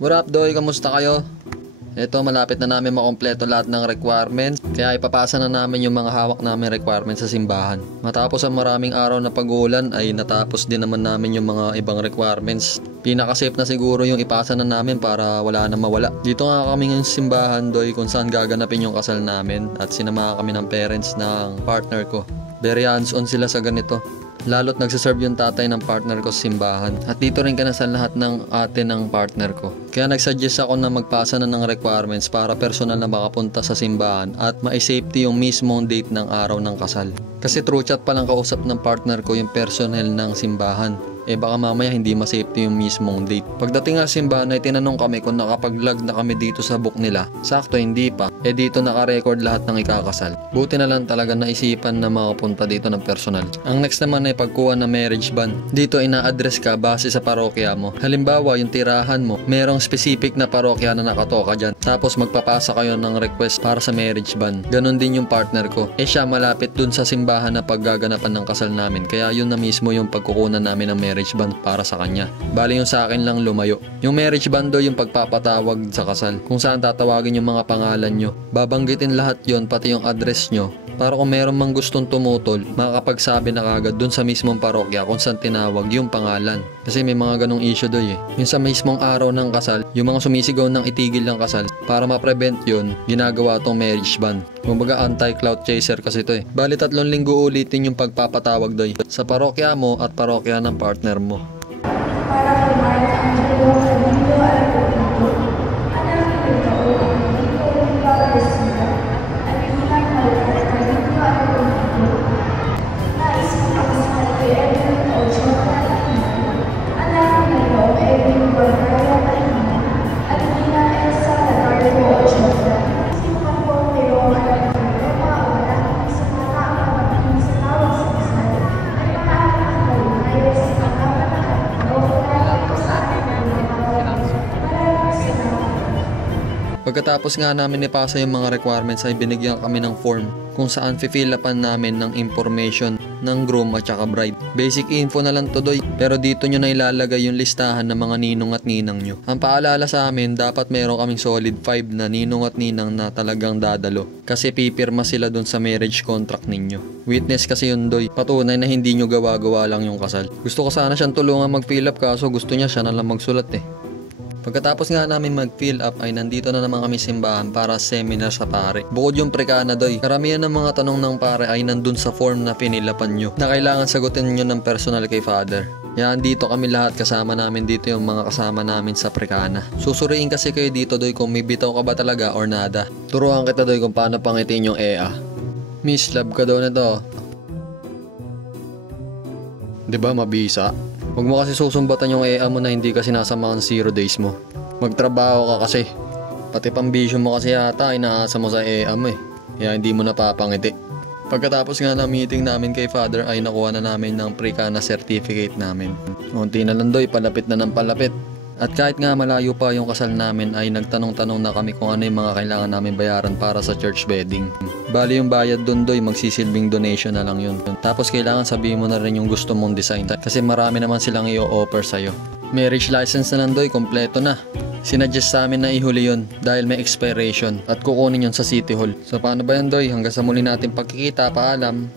What up, Doy? Kamusta kayo? Ito, malapit na namin makompleto lahat ng requirements. Kaya ipapasa na namin yung mga hawak namin requirements sa simbahan. Matapos ang maraming araw na pag-uulan ay natapos din naman namin yung mga ibang requirements. Pinaka-safe na siguro yung ipasa na namin para wala na mawala. Dito nga kami ng simbahan, Doy, kung saan gaganapin yung kasal namin. At sinama kami ng parents ng partner ko. Very hands-on sila sa ganito. Lalo't nagsiserve yung tatay ng partner ko sa simbahan. At dito rin kinasal lahat ng ate ng partner ko. Kaya nagsuggest ako na magpasa na ng requirements para personal na makapunta sa simbahan at ma-safety yung mismong date ng araw ng kasal. Kasi through chat pa lang kausap ng partner ko yung personnel ng simbahan. Baka mamaya hindi ma-safety yung mismong date. Pagdating nga simbahan ay tinanong kami kung nakapag-log na kami dito sa book nila. Sakto hindi pa. Dito naka-record lahat ng ikakasal. Buti na lang talaga naisipan na makapunta dito ng personal. Ang next naman ay pagkuha ng marriage band. Dito ina-address ka base sa parokya mo. Halimbawa yung tirahan mo, merong specific na parokya na nakatoka dyan. Tapos magpapasa kayo ng request para sa marriage band. Ganon din yung partner ko. Siya malapit dun sa simbahan na paggaganapan ng kasal namin. Kaya yun na mismo yung pagkukunan namin ng marriage band para sa kanya. Bali yung sa akin lang lumayo. Yung marriage band do yung pagpapatawag sa kasal. Kung saan tatawagin yung mga pangalan nyo. Babanggitin lahat yon pati yung address nyo. Para kung meron mang gustong tumutol, makakapagsabi na kagad dun sa mismong parokya kung saan tinawag yung pangalan. Kasi may mga ganong issue doy eh. Yung sa mismong araw ng kasal, yung mga sumisigaw ng itigil ng kasal, para ma-prevent yun, ginagawa tong marriage ban. Kumbaga anti-cloud chaser kasi to eh. Bali 3 linggo ulitin yung pagpapatawag doy. Sa parokya mo at parokya ng partner mo. Para kay Mark ang tulong sa dito at dito. Anak ng dito, dito ang pag-resita. At iman malakad na dito at dito. Nais mo pakasal kay Edwin o Jonathan Aquino. Anak ng dito, Edwin Guarnero Aquino. At Nina Elsa Lagardo o Jonathan. Sinukan po ang mayroong anak ng Roma o anak ng sumata ang pagdating sa tawag sa kasal. At mga anak ng malunay sa pagkaman ng Pagkatapos nga namin ipasa yung mga requirements ay binigyan kami ng form kung saan fill upan namin ng information ng groom at saka bride. Basic info na lang to doy, pero dito nyo na ilalagay yung listahan ng mga ninong at ninang nyo. Ang paalala sa amin, dapat meron kaming solid 5 na ninong at ninang na talagang dadalo kasi pipirma sila dun sa marriage contract ninyo. Witness kasi yun doy, patunay na hindi nyo gawa-gawa lang yung kasal. Gusto ko sana siyang tulungan mag-fill up kaso gusto niya siya na lang magsulat eh. Pagkatapos nga namin mag-fill up ay nandito na naman kami simbahan para seminar sa pare. Bukod yung prekana doy, karamihan ng mga tanong ng pare ay nandun sa form na pinilapan nyo na kailangan sagutin nyo ng personal kay father. Yan dito kami lahat, kasama namin dito yung mga kasama namin sa prekana. Susuriin kasi kayo dito doy kung may bitaw ka ba talaga or nada. Turuan kita doy kung paano pangitiin yung EA. Miss, love ka daw na to. Diba mabisa? Huwag mo kasi susumbatan yung EA mo na hindi kasi nasa mga 0 days mo. Magtrabaho ka kasi. Pati pambisyo mo kasi yata ay naasa mo sa EA mo eh. Kaya hindi mo napapangiti. Pagkatapos nga ng meeting namin kay father ay nakuha na namin ng prekana certificate namin. Unti na lang doy, palapit na ng palapit. At kahit nga malayo pa yung kasal namin ay nagtanong-tanong na kami kung ano yung mga kailangan namin bayaran para sa church wedding. Bali yung bayad dun doy, magsisilbing donation na lang yun. Tapos kailangan sabihin mo na rin yung gusto mong design kasi marami naman silang i-offer sa'yo. Marriage license na lang doy, kompleto na. Sinuggest sa amin na ihuli yun dahil may expiration at kukunin yun sa City Hall. So paano ba yan doy? Hanggang sa muli natin pagkikita, paalam.